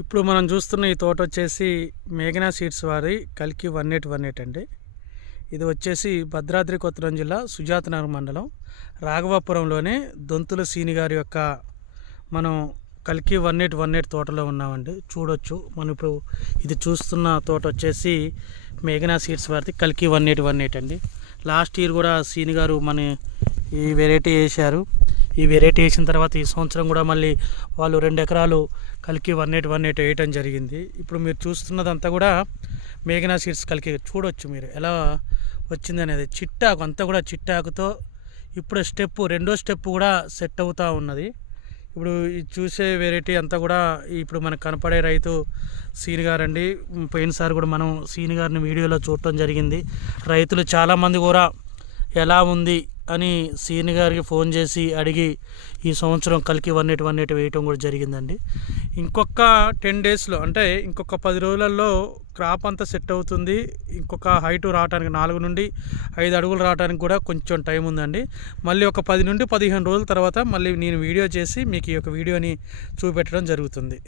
ఇప్పుడు మనం చూస్తున్న ఈ తోట వచ్చేసి మేఘనా సీడ్స్ వారి కలికి వన్ ఎయిట్ వన్ ఎయిట్ అండి. ఇది వచ్చేసి భద్రాద్రి కొత్తగూడెం జిల్లా సుజాతనగర్ మండలం రాఘవాపురంలోనే దొంతుల సీని గారి యొక్క మనం కలికి వన్ ఎయిట్ వన్ ఎయిట్ తోటలో ఉన్నామండి. చూడొచ్చు. మనం ఇప్పుడు ఇది చూస్తున్న తోట వచ్చేసి మేఘనా సీడ్స్ వారిది కలికి వన్ ఎయిట్ వన్ ఎయిట్ అండి. లాస్ట్ ఇయర్ కూడా సీని గారు మన ఈ వెరైటీ వేశారు. ఈ వెరైటీ వేసిన తర్వాత ఈ సంవత్సరం కూడా మళ్ళీ వాళ్ళు రెండు ఎకరాలు కలికి వన్ ఎయిట్ వన్ ఎయిట్ వేయటం జరిగింది. ఇప్పుడు మీరు చూస్తున్నదంతా కూడా మేఘనా సీడ్స్ కలికి చూడొచ్చు మీరు. ఎలా వచ్చింది అనేది. చిట్టాకు అంతా కూడా చిట్టాకుతో ఇప్పుడు స్టెప్ రెండో స్టెప్ కూడా సెట్ అవుతూ ఉన్నది. ఇప్పుడు చూసే వెరైటీ అంతా కూడా ఇప్పుడు మనకు కనపడే రైతు సీని గారండి. పోయినసారి కూడా మనం సీని గారిని వీడియోలో చూడటం జరిగింది. రైతులు చాలామంది కూడా ఎలా ఉంది అని సీని గారికి ఫోన్ చేసి అడిగి ఈ సంవత్సరం కలికి వన్ ఎయిట్ వన్ ఎయిట్ వేయటం కూడా జరిగిందండి. ఇంకొక టెన్ డేస్లో అంటే ఇంకొక పది రోజులలో క్రాప్ అంతా సెట్ అవుతుంది. ఇంకొక హైట్ రావడానికి నాలుగు నుండి ఐదు అడుగులు రావడానికి కూడా కొంచెం టైం ఉందండి. మళ్ళీ ఒక పది నుండి పదిహేను రోజుల తర్వాత మళ్ళీ నేను వీడియో చేసి మీకు ఈ యొక్క వీడియోని చూపెట్టడం జరుగుతుంది.